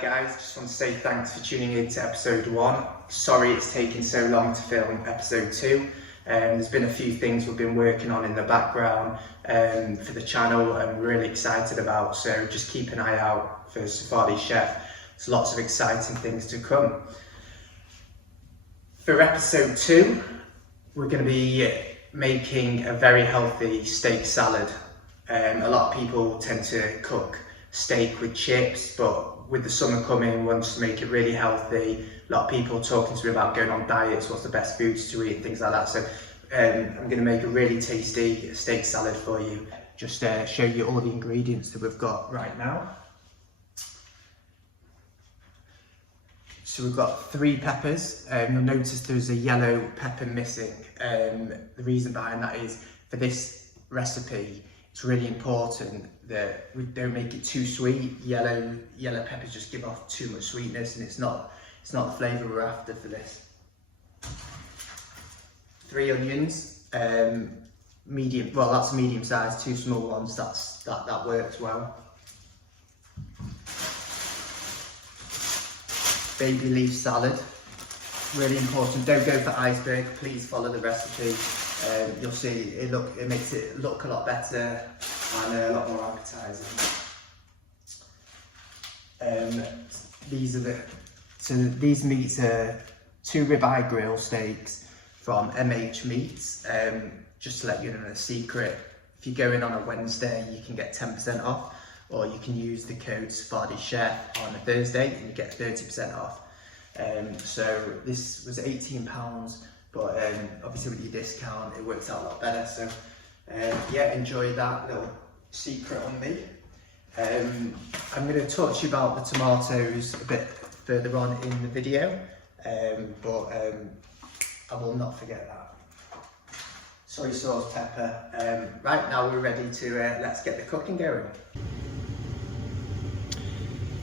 Hi guys, just want to say thanks for tuning in to episode 1. Sorry it's taken so long to film episode 2. There's been a few things we've been working on in the background for the channel and we're really excited about, so just keep an eye out for Sephardi Chef. There's lots of exciting things to come. For episode 2, we're going to be making a very healthy steak salad. A lot of people tend to cook steak with chips, but with the summer coming, wants to make it really healthy. A lot of people talking to me about going on diets, what's the best foods to eat, things like that. So I'm going to make a really tasty steak salad for you. Just show you all the ingredients that we've got right now. So we've got 3 peppers. You'll notice there's a yellow pepper missing. The reason behind that is for this recipe, it's really important that we don't make it too sweet. Yellow peppers just give off too much sweetness, and it's not the flavour we're after for this. 3 onions, medium. Well, that's medium size. 2 small ones. That works well. Baby leaf salad, really important. Don't go for iceberg. Please follow the recipe. You'll see it makes it look a lot better and a lot more appetizing. These meats are 2 ribeye grill steaks from MH Meats. Just to let you know a secret, if you go in on a Wednesday, you can get 10% off, or you can use the code Sephardi Chef on a Thursday and you get 30% off. So this was £18. But obviously with your discount, it works out a lot better. So yeah, enjoy that little secret on me. I'm going to talk to you about the tomatoes a bit further on in the video, but I will not forget that. Soy sauce, pepper. Right now we're ready to let's get the cooking going.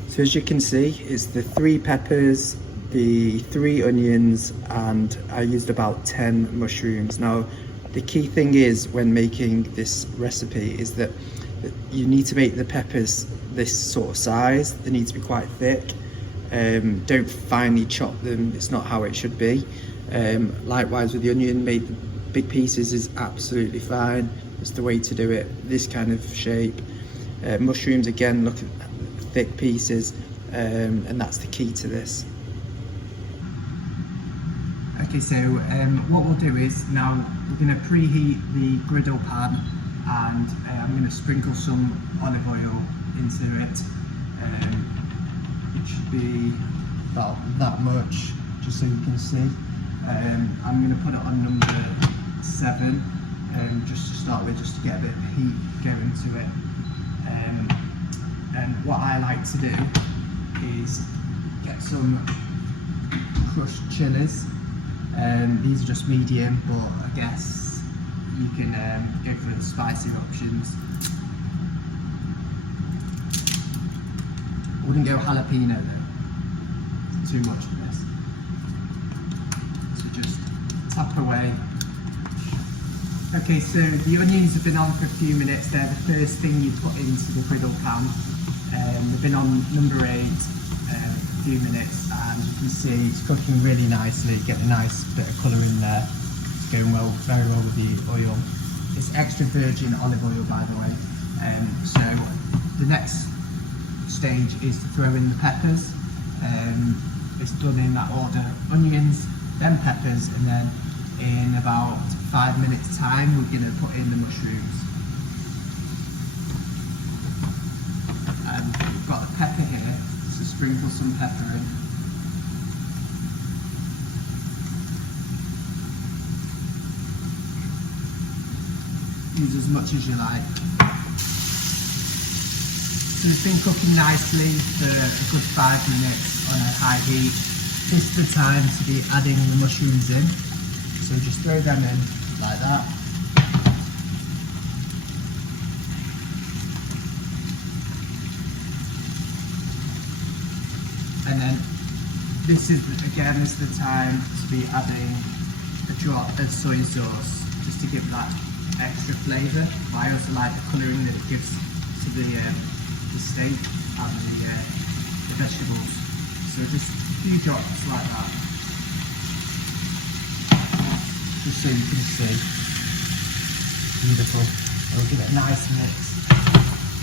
So as you can see, it's the 3 peppers, the 3 onions, and I used about 10 mushrooms. Now the key thing is when making this recipe is that you need to make the peppers this sort of size. They need to be quite thick. Don't finely chop them, it's not how it should be. Likewise with the onion, make the big pieces is absolutely fine. It's the way to do it, this kind of shape. Mushrooms, again, look at thick pieces, and that's the key to this. Okay, so what we'll do is now we're going to preheat the griddle pan, and I'm going to sprinkle some olive oil into it. It should be about that much, just so you can see. I'm going to put it on number 7, just to start with, just to get a bit of heat going to it. And what I like to do is get some crushed chilies. These are just medium, but I guess you can go for the spicy options. I wouldn't go jalapeno though, it's too much for this. So just tap away. Okay, so the onions have been on for a few minutes. They're the first thing you put into the griddle pan. They've been on number 8. A few minutes, and you can see it's cooking really nicely. Get a nice bit of colour in there. It's going well, very well with the oil. It's extra virgin olive oil, by the way. So the next stage is to throw in the peppers. It's done in that order: onions, then peppers, and then in about 5 minutes time we're going to put in the mushrooms. We've got the pepper here, so sprinkle some pepper in. Use as much as you like. So it's been cooking nicely for a good 5 minutes on a high heat. This is the time to be adding the mushrooms in. So just throw them in like that. And then this is the time to be adding a drop of soy sauce, just to give that extra flavour. But I also like the colouring that it gives to the steak and the vegetables. So just a few drops like that, just so you can see. Beautiful. We'll give it a nice mix.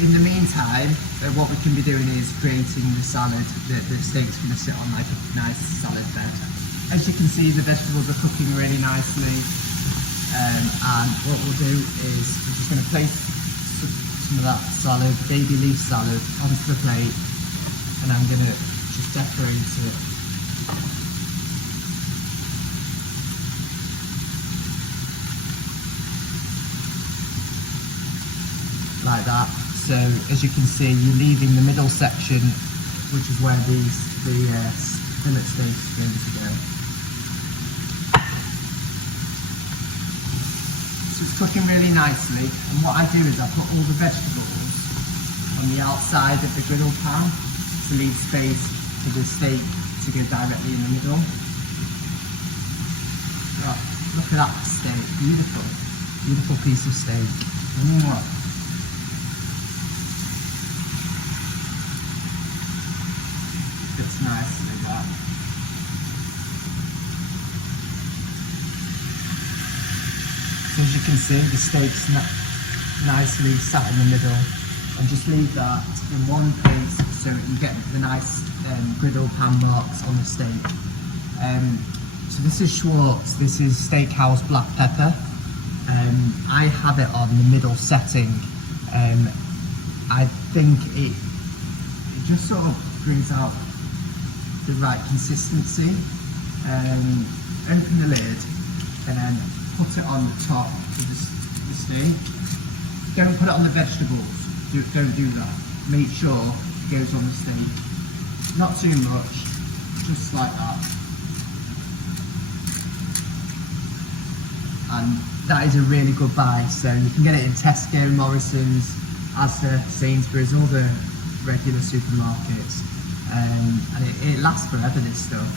In the meantime, what we can be doing is creating the salad. The steak's going to sit on like a nice salad bed. As you can see, the vegetables are cooking really nicely. And what we'll do is we're just going to place some of that salad, baby leaf salad, onto the plate, and I'm going to just decorate it. Like that. So as you can see, you're leaving the middle section, which is where the fillet steak is going to go. So it's cooking really nicely, and what I do is I put all the vegetables on the outside of the griddle pan to leave space for the steak to go directly in the middle. Right, look at that steak, beautiful, beautiful piece of steak. Fits nicely that. So as you can see, the steak's nicely sat in the middle, and just leave that in one place so you get the nice griddle pan marks on the steak. So this is Schwartz, this is Steakhouse Black Pepper. I have it on the middle setting. I think it just sort of brings out the right consistency. Open the lid and then put it on the top of the steak. Don't put it on the vegetables, don't do that. Make sure it goes on the steak. Not too much, just like that. And that is a really good buy, so you can get it in Tesco, Morrison's, Asda, Sainsbury's, all the regular supermarkets. And it lasts forever, this stuff.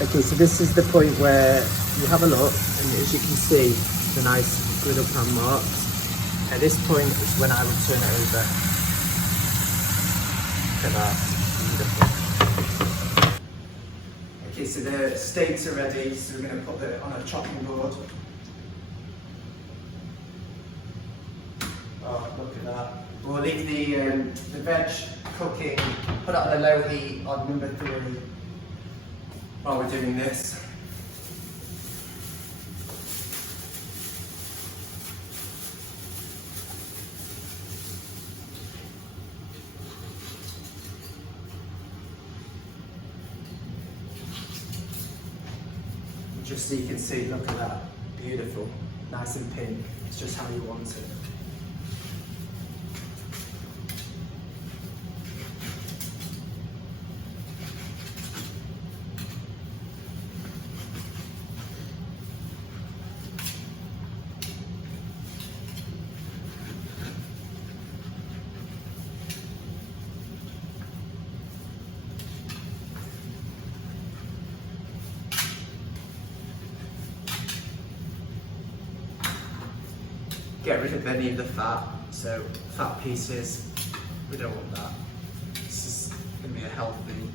Okay, so this is the point where you have a look, and as you can see, the nice griddle pan marks. At this point is when I would turn it over. Look at that, beautiful. Okay, so the steaks are ready, so we're going to put it on a chopping board. Oh, look at that. We'll leave the veg cooking, put it on a low heat on number 3 while we're doing this. Just so you can see, look at that, beautiful, nice and pink, it's just how you want it. Get rid of any of the fat, so fat pieces, we don't want that. This is going to be a healthy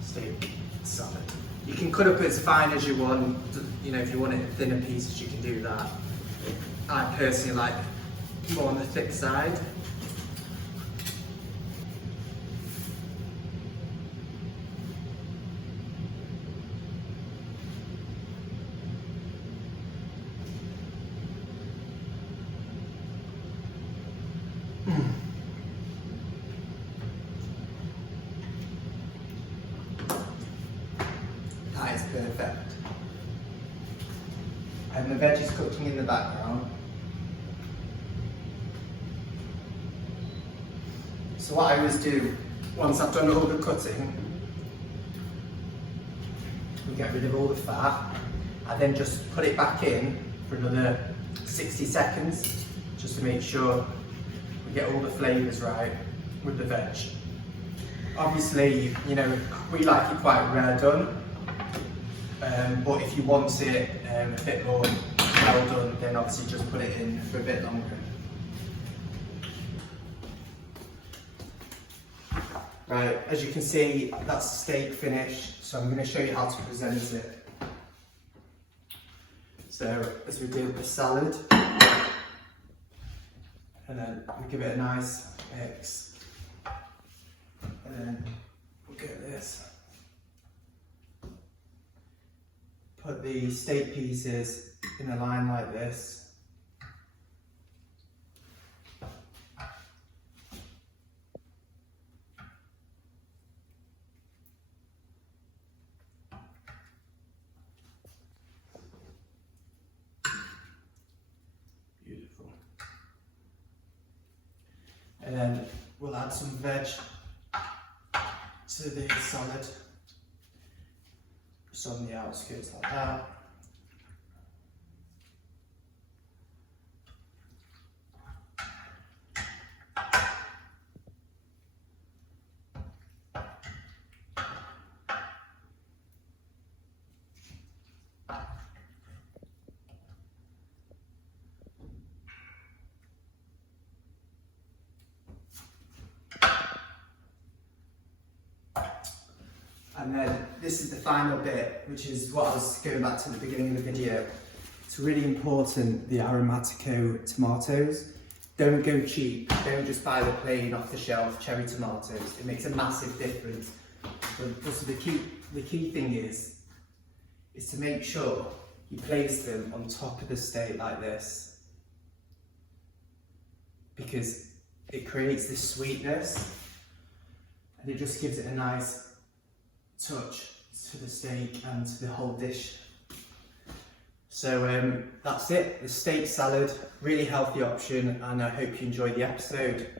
steak salad. You can cut up as fine as you want, you know, if you want it in thinner pieces you can do that. I personally like more on the thick side. That is perfect. And the veg is cooking in the background. So what I always do, once I've done all the cutting, we get rid of all the fat. I then just put it back in for another 60 seconds, just to make sure we get all the flavours right with the veg. Obviously, you know, we like it quite rare done, but if you want it a bit more well done, then obviously just put it in for a bit longer. Right, as you can see, that's the steak finished, so I'm going to show you how to present it. So, as we do the salad, and then we give it a nice mix, and then we'll get this. Put the steak pieces in a line like this. Beautiful. And then we'll add some veg to the salad. Just on the outskirts like that. And then this is the final bit, which is what I was going back to at the beginning of the video. It's really important, the aromatico tomatoes. Don't go cheap, don't just buy the plain off the shelf cherry tomatoes. It makes a massive difference. But the key thing is to make sure you place them on top of the steak like this, because it creates this sweetness and it just gives it a nice touch to the steak and to the whole dish. So that's it, the steak salad, really healthy option, and I hope you enjoyed the episode.